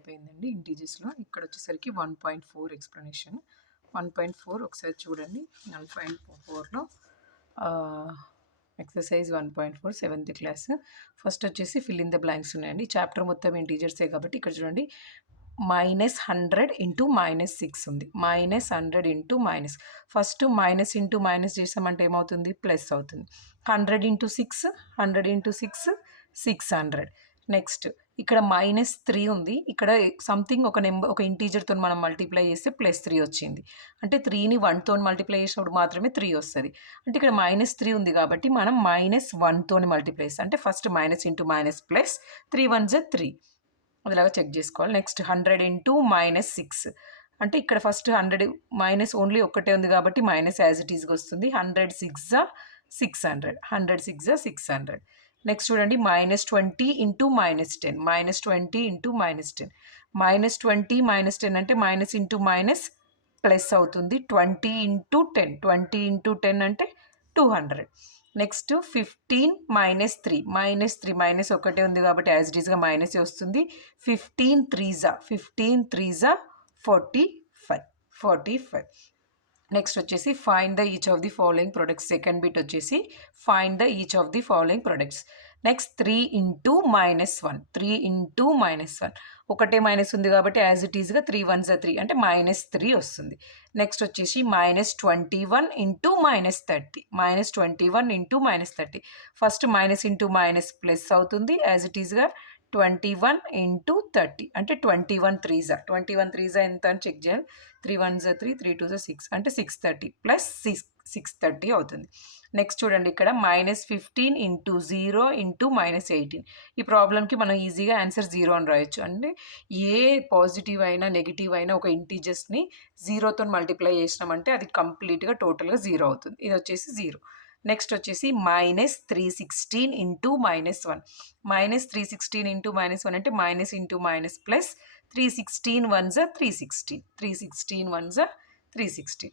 అయిపోయిందండి ఇంటీజర్స్లో. ఇక్కడ వచ్చేసరికి 1.4 ఎక్స్ప్లెనేషన్. 1.4 ఒకసారి చూడండి. 1.4లో ఎక్సర్సైజ్ 1.4 7th క్లాస్. ఫస్ట్ వచ్చేసి ఫిల్ ఇన్ ద బ్లాంక్స్ ఉన్నాయండి. చాప్టర్ మొత్తం ఇంటీజర్సే కాబట్టి ఇక్కడ చూడండి -100 ఇంటూ -6 ఉంది. -100 into minus, first minus into minus చేసామంటే ఏమవుతుంది? ప్లస్ అవుతుంది. 100 ఇంటూ 6, 100 ఇంటూ 6 600. నెక్స్ట్ ఇక్కడ -3 ఉంది. ఇక్కడ సంథింగ్ ఒక నెంబర్, ఒక ఇంటీజర్తో మనం మల్టిప్లై చేస్తే +3 వచ్చింది. అంటే 3ని 1తో మల్టిప్లై చేసినప్పుడు మాత్రమే 3 వస్తుంది. అంటే ఇక్కడ -3 ఉంది కాబట్టి మనం -1తో మల్టిప్లై చేస్తాం. అంటే first minus into minus plus 3 1 జా 3, అదిలాగా చెక్ చేసుకోవాలి. నెక్స్ట్ 100 ఇంటూ -6 అంటే ఇక్కడ ఫస్ట్ 100 మైనస్ ఓన్లీ ఒక్కటే ఉంది కాబట్టి మైనస్ యాజ్ ఇట్ ఈస్గా వస్తుంది. 100 6 జా 600, 100 6 జా 600. నెక్స్ట్ చూడండి -20 ఇంటూ -10, -20 ఇంటూ -10, -20 -10 అంటే మైనస్ ఇంటూ మైనస్ ప్లస్ అవుతుంది. 20 ఇంటూ 10, 20 ఇంటూ 10 అంటే 200. నెక్స్ట్ 15 -3, -3 మైనస్ ఒకటే ఉంది కాబట్టి యాజ్ ఇట్ ఈస్గా మైనస్ వస్తుంది. 15 3 జా 45. నెక్స్ట్ వచ్చేసి find the each of the following products. Second bit వచ్చేసి find the each of the following products. Next 3 into -1, 3 into -1 ఒకటే మైనస్ ఉంది కాబట్టి యాజ్ ఇట్ ఈస్గా 3 1 జా 3 అంటే -3 వస్తుంది. నెక్స్ట్ వచ్చేసి -21 into -30, -21 into -30 first minus into minus plus అవుతుంది. యాజ్ ఇట్ ఈస్గా 21 ఇంటూ 30 అంటే 21 3 జా 21 3 జా ఎంత అని చెక్ చేయాలి. 3 1 జా 3, 3 2 జా 6 అంటే 630 ప్లస్ 630 అవుతుంది. నెక్స్ట్ చూడండి ఇక్కడ -15 ఇంటూ 0 ఇంటూ -18. ఈ ప్రాబ్లంకి మనం ఈజీగా ఆన్సర్ 0 అని రాయొచ్చు. అంటే ఏ పాజిటివ్ అయినా నెగిటివ్ అయినా ఒక ఇంటీజర్స్ని 0తో మల్టిప్లై చేసినామంటే అది కంప్లీట్గా టోటల్గా 0 అవుతుంది. ఇది వచ్చేసి 0. నెక్స్ట్ వచ్చేసి -316 ఇంటూ -1, -316 ఇంటూ -1 అంటే మైనస్ ఇంటూ మైనస్ ప్లస్ 316 1 జా 316, 316 1 జా 316.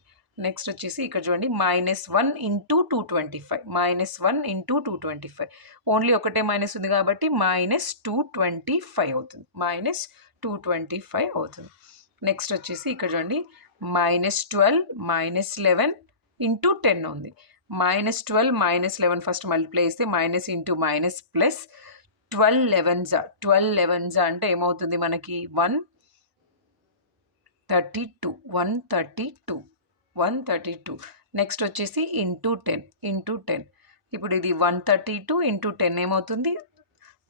నెక్స్ట్ వచ్చేసి ఇక్కడ చూడండి -1 ఇంటూ 225, -1 ఇంటూ 225 ఓన్లీ ఒకటే మైనస్ ఉంది కాబట్టి -225 అవుతుంది, -225 అవుతుంది. నెక్స్ట్ వచ్చేసి ఇక్కడ చూడండి -12 -11 ఇంటూ 10 ఉంది. -12 -11 ఫస్ట్ మల్టిప్లై చేస్తే మైనస్ ఇంటూ మైనస్ ప్లస్ 12 11 జా 12 11 జా అంటే ఏమవుతుంది మనకి 132. నెక్స్ట్ వచ్చేసి ఇంటూ 10. ఇప్పుడు ఇది 132 ఇంటూ 10 ఏమవుతుంది?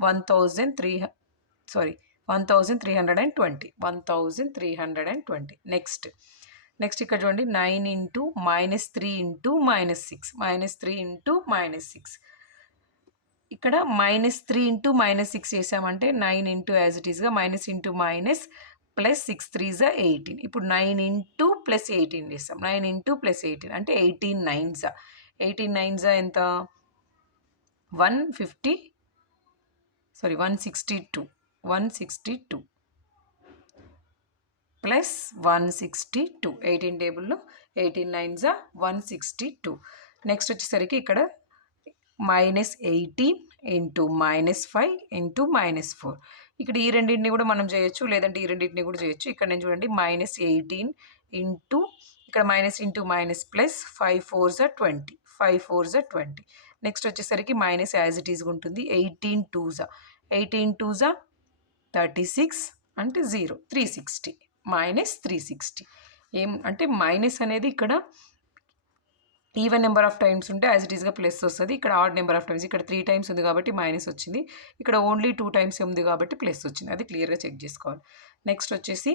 1320. నెక్స్ట్ ఇక్కడ చూడండి 9 ఇంటూ -3 ఇంటూ -6, -3 ఇంటూ -6 ఇక్కడ -3 ఇంటూ -6 చేసామంటే 9 ఇంటూ యాజ్ ఇట్ ఈస్గా మైనస్ ఇంటూ మైనస్ ప్లస్ 6 3 జా 18. ఇప్పుడు 9 ఇంటూ ప్లస్ 18 చేస్తాం. 9 ఇంటూ ప్లస్ 18 అంటే 18 9 జా 18 9 జా ఎంత? 162 ప్లస్ 162 18 టేబుల్లో 18 9 జా 162. నెక్స్ట్ వచ్చేసరికి ఇక్కడ -18 ఇంటూ -5 ఇంటూ -4 ఇక్కడ ఈ రెండింటిని కూడా మనం చేయొచ్చు, లేదంటే ఈ రెండింటిని కూడా చేయొచ్చు. ఇక్కడ నేను చూడండి -18 ఇంటూ ఇక్కడ మైనస్ ఇంటూ మైనస్ ప్లస్ 5 4 జా 20, 5 4 జా 20. నెక్స్ట్ వచ్చేసరికి మైనస్ యాజ్ ఇట్ ఈస్గా ఉంటుంది. 18 2 జా 36 అంటే 0 360 -360. ఏం అంటే మైనస్ అనేది ఇక్కడ ఈవెన్ నెంబర్ ఆఫ్ టైమ్స్ ఉంటే యాజ్ ఇట్ ఈస్గా ప్లస్ వస్తుంది. ఇక్కడ ఆడ్ నెంబర్ ఆఫ్ టైమ్స్, ఇక్కడ 3 టైమ్స్ ఉంది కాబట్టి మైనస్ వచ్చింది. ఇక్కడ ఓన్లీ 2 టైమ్స్ ఉంది కాబట్టి ప్లస్ వచ్చింది. అది క్లియర్గా చెక్ చేసుకోవాలి. నెక్స్ట్ వచ్చేసి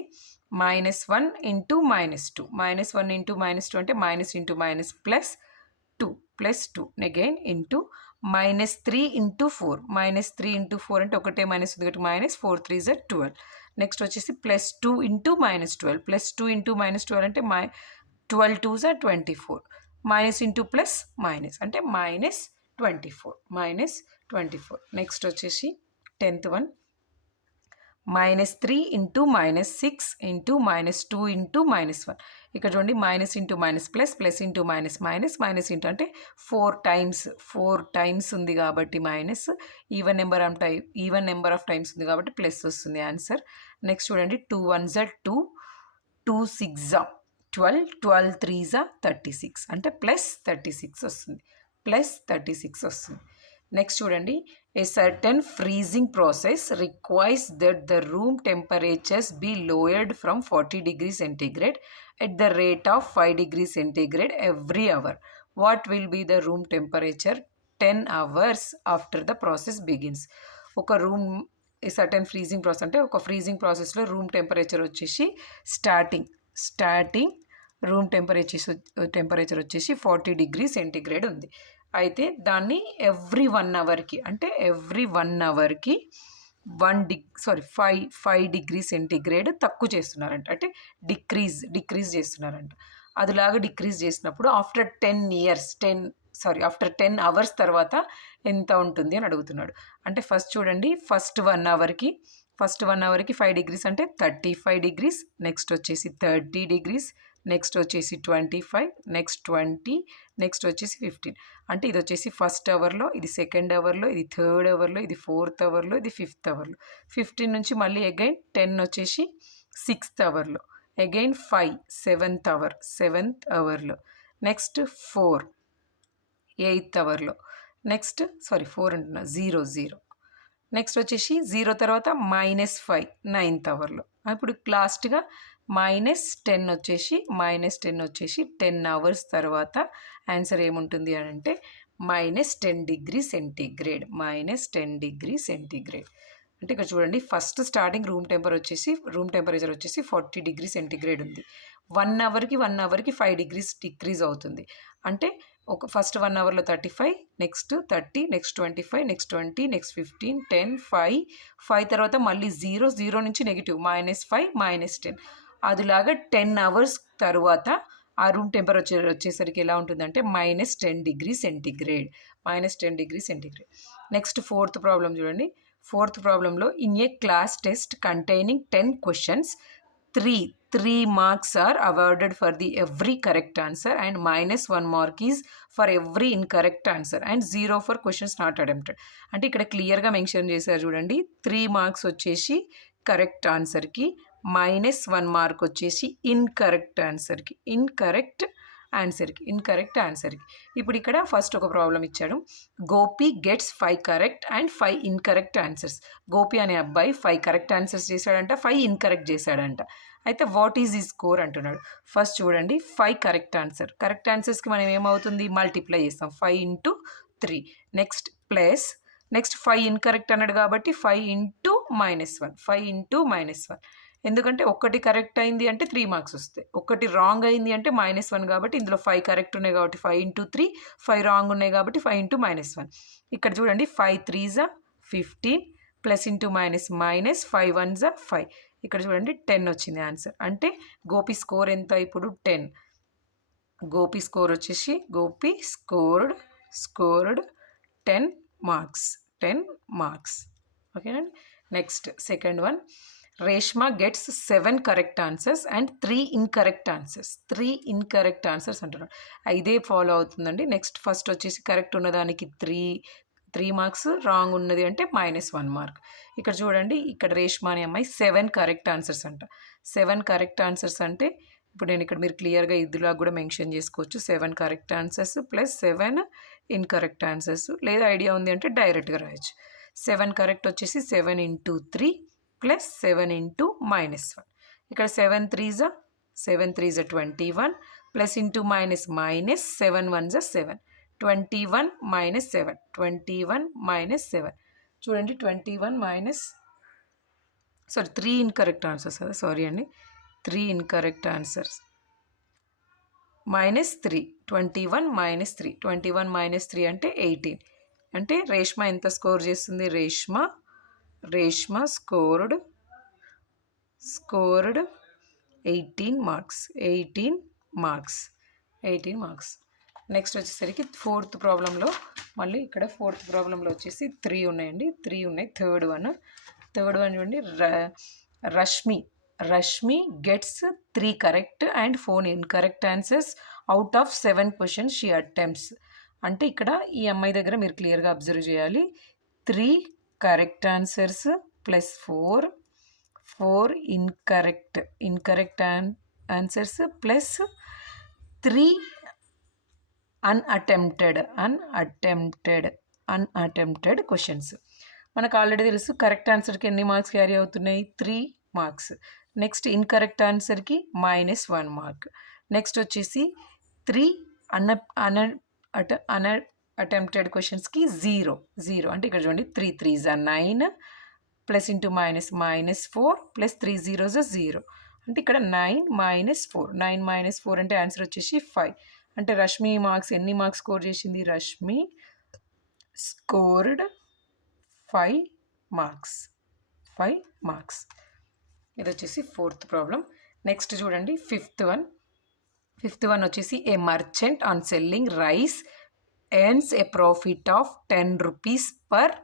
-1 ఇంటూ -2, -1 ఇంటూ -2 అంటే minus into minus plus 2 again into -3 into 4, -3 into 4 అంటే ఒకటే మైనస్ ఉంది కాబట్టి -4 3 జా 12. నెక్స్ట్ వచ్చేసి +2 ఇంటూ -12, +2 ఇంటూ -12 అంటే 12 2 జా 24, మైనస్ ఇంటూ ప్లస్ మైనస్ అంటే -24. నెక్స్ట్ వచ్చేసి 10th one -3 into -6 into -2 into -1. ఇక్కడ చూడండి minus into minus plus, plus into minus minus, minus into అంటే 4 టైమ్స్ ఉంది కాబట్టి minus, even number of times ఉంది కాబట్టి ప్లస్ వస్తుంది ఆన్సర్. నెక్స్ట్ చూడండి 2 1s 2, 2 6s 12, 12 3s 36 అంటే +36 వస్తుంది, +36 వస్తుంది. నెక్స్ట్ చూడండి a certain freezing process requires that the room temperatures be lowered from 40 degrees centigrade at the rate of 5 degrees centigrade every hour. What will be the room temperature 10 hours after the process begins? ఒక room certain freezing process అంటే ఒక freezing ప్రాసెస్లో room temperature వచ్చేసి starting room temperature వచ్చేసి 40 degree centigrade ఉంది. అయితే దాన్ని every 1 అవర్కి అంటే ఎవ్రీ 1 అవర్కి 5 డిగ్రీ సెంటిగ్రేడ్ తక్కువ చేస్తున్నారంట, అంటే డిక్రీజ్ చేస్తున్నారంట. అదిలాగా డిక్రీజ్ చేసినప్పుడు ఆఫ్టర్ 10 అవర్స్ తర్వాత ఎంత ఉంటుంది అని అడుగుతున్నాడు. అంటే ఫస్ట్ చూడండి ఫస్ట్ 1 అవర్కి 5 డిగ్రీస్ అంటే 35 డిగ్రీస్, నెక్స్ట్ వచ్చేసి 30 డిగ్రీస్, నెక్స్ట్ వచ్చేసి 25, నెక్స్ట్ 20, నెక్స్ట్ వచ్చేసి 15. అంటే ఇది వచ్చేసి ఫస్ట్ అవర్లో, ఇది సెకండ్ అవర్లో, ఇది థర్డ్ అవర్లో, ఇది ఫోర్త్ అవర్లో, ఇది ఫిఫ్త్ అవర్లో. 15 నుంచి మళ్ళీ అగైన్ 10 వచ్చేసి సిక్స్త్ అవర్లో, అగైన్ 5 సెవెంత్ అవర్లో, నెక్స్ట్ 4 ఎయిత్ అవర్లో, నెక్స్ట్ 0 నెక్స్ట్ వచ్చేసి 0 తర్వాత -5 9th అవర్లో. ఇప్పుడు లాస్ట్గా -10 వచ్చేసి 10 అవర్స్ తర్వాత ఆన్సర్ ఏముంటుంది అని అంటే -10 డిగ్రీ సెంటిగ్రేడ్. అంటే ఇక్కడ చూడండి ఫస్ట్ స్టార్టింగ్ రూమ్ టెంపరేచర్ వచ్చేసి 40 డిగ్రీ సెంటిగ్రేడ్ ఉంది. 1 అవర్కి 5 డిగ్రీస్ డిక్రీజ్ అవుతుంది. అంటే ఫస్ట్ 1 అవర్లో 35, నెక్స్ట్ 30, నెక్స్ట్ 25, నెక్స్ట్ 20, నెక్స్ట్ 15, 10, 5 తర్వాత మళ్ళీ 0 నుంచి నెగిటివ్ -5 -10. అదిలాగా 10 అవర్స్ తర్వాత ఆ రూమ్ టెంపరేచర్ వచ్చేసరికి ఎలా ఉంటుందంటే -10 degree centigrade. Next fourth problem చూడండి. ఫోర్త్ ప్రాబ్లంలో in a class test containing 10 questions, 3 marks are awarded for the every correct answer and -1 mark is for every incorrect answer and 0 for questions not attempted. అంటే ఇక్కడ క్లియర్గా mention చేశారు చూడండి. 3 marks వచ్చేసి correct ఆన్సర్కి, -1 mark వచ్చేసి incorrect ఆన్సర్కి. ఇప్పుడు ఇక్కడ first ఒక ప్రాబ్లం ఇచ్చాడు. Gopi gets 5 correct and 5 incorrect answers. Gopi అనే అబ్బాయి 5 కరెక్ట్ ఆన్సర్స్ చేశాడంట, 5 ఇన్కరెక్ట్ చేశాడంట. అయితే వాట్ ఈజ్ ఈ స్కోర్ అంటున్నాడు. ఫస్ట్ చూడండి 5 కరెక్ట్ ఆన్సర్స్కి మనం ఏమవుతుంది మల్టిప్లై చేస్తాం 5 into 3, next plus, next 5 incorrect అన్నాడు కాబట్టి 5 ఇంటూ -1. ఎందుకంటే ఒకటి కరెక్ట్ అయింది అంటే 3 మార్క్స్ వస్తాయి, ఒకటి రాంగ్ అయింది అంటే -1 కాబట్టి ఇందులో 5 కరెక్ట్ ఉన్నాయి కాబట్టి 5 ఇంటూ 3, 5 రాంగ్ ఉన్నాయి కాబట్టి 5 ఇంటూ -1. ఇక్కడ చూడండి 5 3s 15 plus into minus 5 1s 5. ఇక్కడ చూడండి 10 వచ్చింది ఆన్సర్. అంటే గోపి స్కోర్ ఎంత ఇప్పుడు 10. గోపి స్కోర్ వచ్చేసి గోపి స్కోర్డ్ 10 మార్క్స్. ఓకేనండి. Next second one, Reshma gets 7 correct answers and 3 incorrect answers అంటున్నాడు. ఇదే ఫాలో అవుతుందండి. నెక్స్ట్ ఫస్ట్ వచ్చేసి కరెక్ట్ ఉన్నదానికి 3 మార్క్స్, రాంగ్ ఉన్నది అంటే -1 మార్క్. ఇక్కడ చూడండి ఇక్కడ రేష్మా అనే అమ్మాయి 7 కరెక్ట్ ఆన్సర్స్ అంట. 7 కరెక్ట్ ఆన్సర్స్ అంటే ఇప్పుడు నేను ఇక్కడ మీరు క్లియర్గా ఇదిలా కూడా మెన్షన్ చేసుకోవచ్చు. 7 correct answers plus 7 incorrect answers, లేదా ఐడియా ఉంది అంటే డైరెక్ట్గా రాయొచ్చు. 7 కరెక్ట్ వచ్చేసి 7 ఇంటూ 3 ప్లస్ 7 ఇంటూ -1. ఇక్కడ 7 3s 21 plus into minus 7 1s 7, 21 -7. చూడండి 3 ఇన్కరెక్ట్ ఆన్సర్స్ కదా, సారీ అండి, 3 ఇన్కరెక్ట్ ఆన్సర్స్ -3, 21 -3 అంటే 18. అంటే రేష్మా ఎంత స్కోర్ చేస్తుంది, రేష్మా స్కోర్డ్ 18 మార్క్స్. నెక్స్ట్ వచ్చేసరికి ఫోర్త్ ప్రాబ్లంలో వచ్చేసి 3 ఉన్నాయి, థర్డ్ వన్. థర్డ్ వన్ చూడండి, Rashmi gets 3 correct and 4 incorrect answers out of 7 questions she attempts. అంటే ఇక్కడ ఈ అమ్మాయి దగ్గర మీరు క్లియర్గా అబ్జర్వ్ చేయాలి. 3 correct answers plus 4 incorrect answers plus 3 unattempted questions. మనకు ఆల్రెడీ తెలుసు కరెక్ట్ ఆన్సర్కి ఎన్ని మార్క్స్ క్యారీ అవుతున్నాయి, 3 మార్క్స్. నెక్స్ట్ ఇన్కరెక్ట్ ఆన్సర్కి -1 మార్క్. నెక్స్ట్ వచ్చేసి 3 అటెంప్టెడ్ క్వశ్చన్స్కి 0 అంటే ఇక్కడ చూడండి 3 3s are 9 plus into -4 plus 3 zeros 0. అంటే ఇక్కడ 9 - 4 అంటే ఆన్సర్ వచ్చేసి 5. అంటే రష్మి ఎన్ని మార్క్స్ స్కోర్ చేసింది, రష్మి స్కోర్డ్ 5 మార్క్స్. ఇది వచ్చేసి 4th ప్రాబ్లం. నెక్స్ట్ చూడండి ఫిఫ్త్ వన్ వచ్చేసి a merchant on selling rice earns a profit of 10 rupees per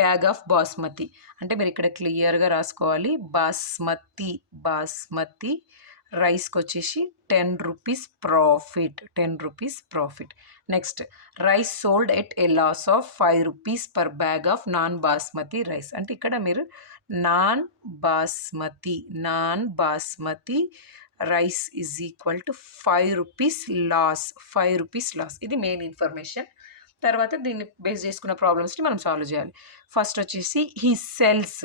bag of basmati. అంటే మీరు ఇక్కడ క్లియర్గా రాసుకోవాలి, బాస్మతి రైస్కి వచ్చేసి 10 rupees profit. Next rice sold at a loss of 5 rupees per bag of non basmati rice. అంటే ఇక్కడ మీరు non basmati rice is equal to 5 rupees loss. ఇది మెయిన్ ఇన్ఫర్మేషన్. తర్వాత దీన్ని బేస్ చేసుకున్న ప్రాబ్లమ్స్ని మనం సాల్వ్ చేయాలి. ఫస్ట్ వచ్చేసి he sells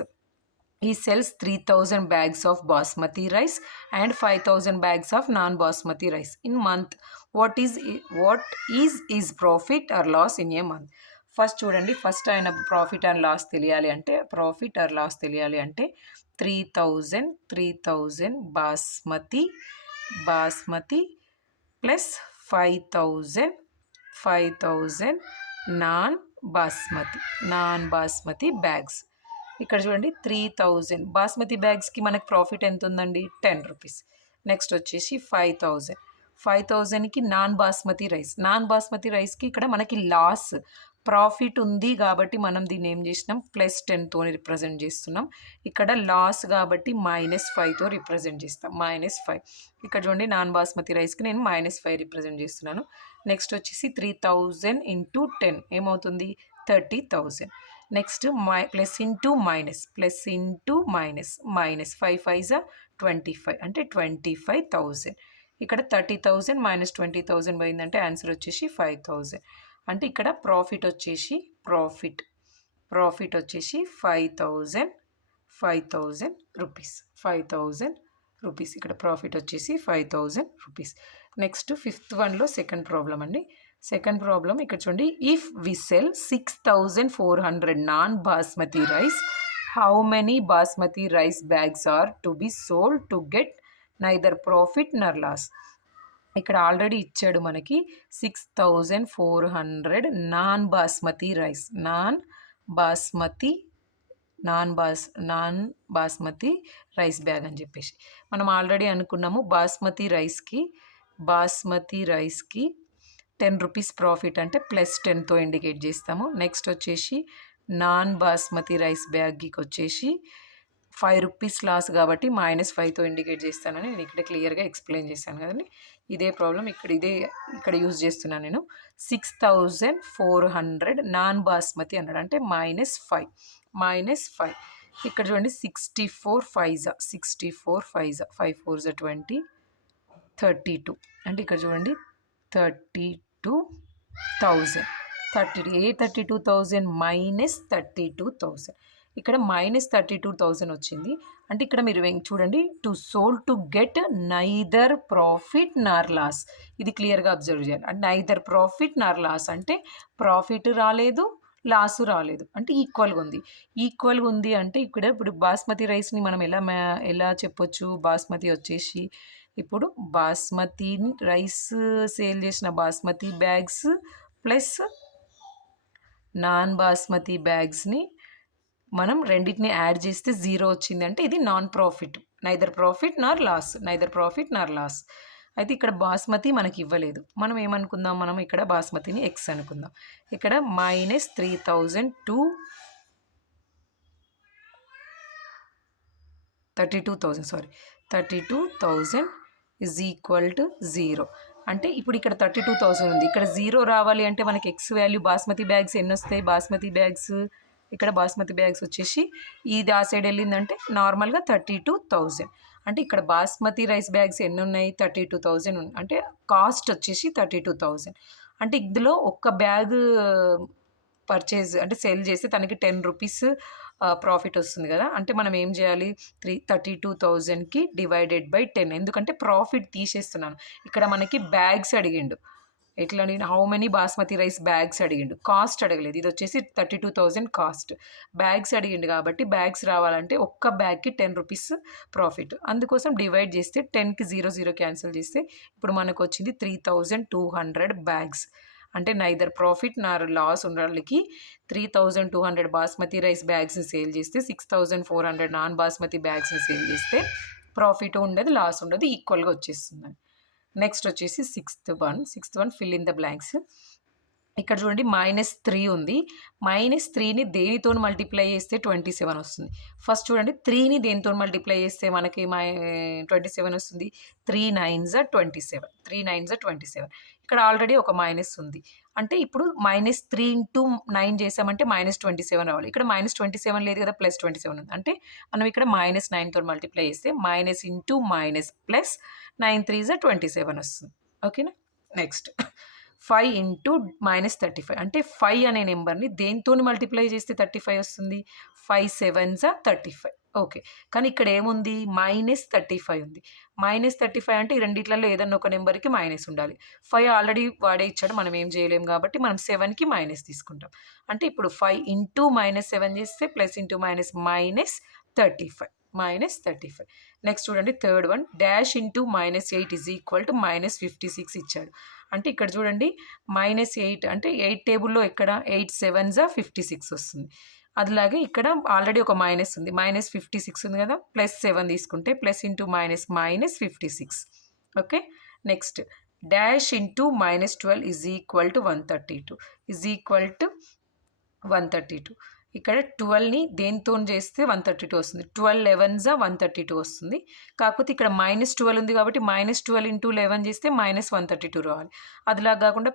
3,000 bags of basmati rice and 5,000 bags of non-basmati rice in month. What is his profit or loss in a month? First చూడండి, first ఆయన ప్రాఫిట్ అండ్ లాస్ తెలియాలి అంటే 3,000 basmati plus 5,000 non basmati bags. ఇక్కడ చూడండి 3,000 బాస్మతి బ్యాగ్స్కి మనకు profit ఎంత ఉందండి, 10 rupees. Next వచ్చేసి 5,000కి నాన్ బాస్మతి రైస్కి ఇక్కడ మనకి లాస్, ప్రాఫిట్ ఉంది కాబట్టి మనం దీన్ని ఏం చేసినాం, +10తో రిప్రజెంట్ చేస్తున్నాం. ఇక్కడ లాస్ కాబట్టి -5తో రిప్రజెంట్ చేస్తాం, -5. ఇక్కడ చూడండి నాన్ బాస్మతి రైస్కి నేను -5 రిప్రజెంట్ చేస్తున్నాను. నెక్స్ట్ వచ్చేసి 3,000 × 10 ఏమవుతుంది, 30,000. Next plus into minus -5 5s are 25 అంటే 25,000. ఇక్కడ 30,000 - 20,000 పోయిందంటే ఆన్సర్ వచ్చేసి 5,000. అంటే ఇక్కడ ప్రాఫిట్ వచ్చేసి 5,000 రూపీస్. ఇక్కడ ప్రాఫిట్ వచ్చేసి 5,000 రూపీస్. నెక్స్ట్ ఫిఫ్త్ వన్లో సెకండ్ ప్రాబ్లం అండి. సెకండ్ ప్రాబ్లం ఇక్కడ చూడండి, if we sell 6,400 non basmati rice, how many basmati rice bags are to be sold to get neither profit nor loss. ఇక్కడ ఆల్రెడీ ఇచ్చాడు మనకి 6,400 నాన్ బాస్మతి రైస్ బ్యాగ్ అని చెప్పేసి మనం ఆల్రెడీ అనుకున్నాము. బాస్మతి రైస్కి 10 రూపీస్ ప్రాఫిట్ అంటే +10తో ఇండికేట్ చేస్తాము. నెక్స్ట్ వచ్చేసి నాన్ బాస్మతి రైస్ బ్యాగ్కి వచ్చేసి 5 రూపీస్ లాస్ కాబట్టి -5తో ఇండికేట్ చేస్తానని నేను ఇక్కడ క్లియర్గా ఎక్స్ప్లెయిన్ చేశాను కదండి. ఇదే ప్రాబ్లం ఇక్కడ యూజ్ చేస్తున్నాను నేను. 6,400 నాన్ బాస్మతి అన్నాడు అంటే -5. ఇక్కడ చూడండి 64 5s 5 4s 20 32. అంటే ఇక్కడ చూడండి 32,000 -32,000 ఇక్కడ -32,000 వచ్చింది. అంటే ఇక్కడ మీరు చూడండి to sold to get neither profit nor loss. ఇది క్లియర్గా అబ్జర్వ్ చేయాలి. అంటే నైదర్ ప్రాఫిట్ నార్ లాస్ అంటే ప్రాఫిట్ రాలేదు, లాసు రాలేదు, అంటే ఈక్వల్గా ఉంది అంటే ఇప్పుడు బాస్మతి రైస్ని మనం ఎలా చెప్పొచ్చు, బాస్మతి వచ్చేసి ఇప్పుడు బాస్మతి రైస్ సేల్ చేసిన basmati bags plus non basmati బ్యాగ్స్ని మనం రెండింటిని యాడ్ చేస్తే 0 వచ్చింది అంటే ఇది non profit, neither profit nor loss. అయితే ఇక్కడ బాస్మతి మనకి ఇవ్వలేదు, మనం ఏమనుకుందాం, మనం ఇక్కడ బాస్మతిని X అనుకుందాం. ఇక్కడ -3,000 to 32,000 sorry 32,000 is equal to 0. అంటే ఇప్పుడు ఇక్కడ 32,000 ఉంది. ఇక్కడ 0 రావాలి అంటే మనకి ఎక్స్ వాల్యూ బాస్మతి బ్యాగ్స్ ఎన్ని వస్తాయి? బాస్మతి బ్యాగ్స్ ఇక్కడ బాస్మతి బ్యాగ్స్ వచ్చేసి ఇది ఆ సైడ్ వెళ్ళిందంటే నార్మల్గా 32,000. అంటే ఇక్కడ బాస్మతి రైస్ బ్యాగ్స్ ఎన్ని ఉన్నాయి? 32,000 అంటే కాస్ట్ వచ్చేసి 32,000. అంటే ఇందులో ఒక్క బ్యాగ్ పర్చేజ్ అంటే సేల్ చేస్తే తనకి 10 రూపీస్ ప్రాఫిట్ వస్తుంది కదా. అంటే మనం ఏం చేయాలి? 32,000కి డివైడెడ్ బై 10. ఎందుకంటే ప్రాఫిట్ తీసేస్తున్నాను. ఇక్కడ మనకి బ్యాగ్స్ అడిగిండు. ఎట్లా అడిగిన? How many basmati rice bags అడిగిండు, కాస్ట్ అడగలేదు. ఇది వచ్చేసి 32,000 కాస్ట్. బ్యాగ్స్ అడిగిండు కాబట్టి బ్యాగ్స్ రావాలంటే ఒక్క బ్యాగ్కి 10 రూపీస్ ప్రాఫిట్. అందుకోసం డివైడ్ చేస్తే 10కి 0 క్యాన్సిల్ చేస్తే ఇప్పుడు మనకు వచ్చింది 3,200 బ్యాగ్స్. అంటే నైదర్ ప్రాఫిట్ నార్ లాస్ ఉండడానికి 3,200 బాస్మతి రైస్ బ్యాగ్స్ని సేల్ చేస్తే 6,400 నాన్ బాస్మతి బ్యాగ్స్ని సేల్ చేస్తే ప్రాఫిట్ ఉండదు, లాస్ ఉండదు, ఈక్వల్గా వచ్చేస్తుంది. నెక్స్ట్ వచ్చేసి sixth one fill in the blanks. ఇక్కడ చూడండి -3 ఉంది. -3ని దేనితో మల్టిప్లై చేస్తే 27 వస్తుంది. ఫస్ట్ చూడండి 3ని దేనితో మల్టిప్లై చేస్తే మనకి 27 వస్తుంది. 3 9s are 27. 3 9s are 27. ఇక్కడ ఆల్రెడీ ఒక మైనస్ ఉంది. అంటే ఇప్పుడు -3 ఇంటూ 9 చేసామంటే -27 రావాలి. ఇక్కడ -27 లేదు కదా, +27 ఉంది. అంటే మనం ఇక్కడ -9తో మల్టిప్లై చేస్తే minus into minus plus 9 3s are 27 వస్తుంది. ఓకేనా. నెక్స్ట్ 5 ఇంటూ -35 అంటే 5 అనే నెంబర్ని దేంతో మల్టిప్లై చేస్తే 35 వస్తుంది? 5 7s are 35. ఓకే. కానీ ఇక్కడ ఏముంది? -35 ఉంది. -35 అంటే ఈ రెండిట్లలో ఏదన్నా ఒక నెంబర్కి మైనస్ ఉండాలి. 5 ఆల్రెడీ వాడే ఇచ్చాడు, మనం ఏం చేయలేము కాబట్టి మనం 7కి మైనస్ తీసుకుంటాం. అంటే ఇప్పుడు 5 ఇంటూ -7 చేస్తే ప్లస్ ఇంటూ మైనస్ -35. -35. నెక్స్ట్ చూడండి third one, dash into -8 is equal to -56 ఇచ్చాడు. అంటే ఇక్కడ చూడండి -8 అంటే 8 టేబుల్లో ఎక్కడ 8 7s are 56 వస్తుంది. అదిలాగే ఇక్కడ ఆల్రెడీ ఒక మైనస్ ఉంది, -56 ఉంది కదా, +7 తీసుకుంటే plus into minus -56. Okay. Next dash into -12 is equal to 132 is equal to 132. ఇక్కడ 12ని దేంతో చేస్తే 132 వస్తుంది. 12 11s are 132 వస్తుంది. కాకపోతే ఇక్కడ -12 ఉంది కాబట్టి -12 ఇంటూ 11 చేస్తే -132 రావాలి. అదిలా కాకుండా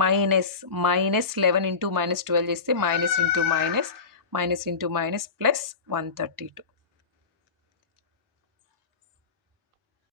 -11 ఇంటూ -12 చేస్తే మైనస్ ఇంటూ మైనస్ ప్లస్ 132.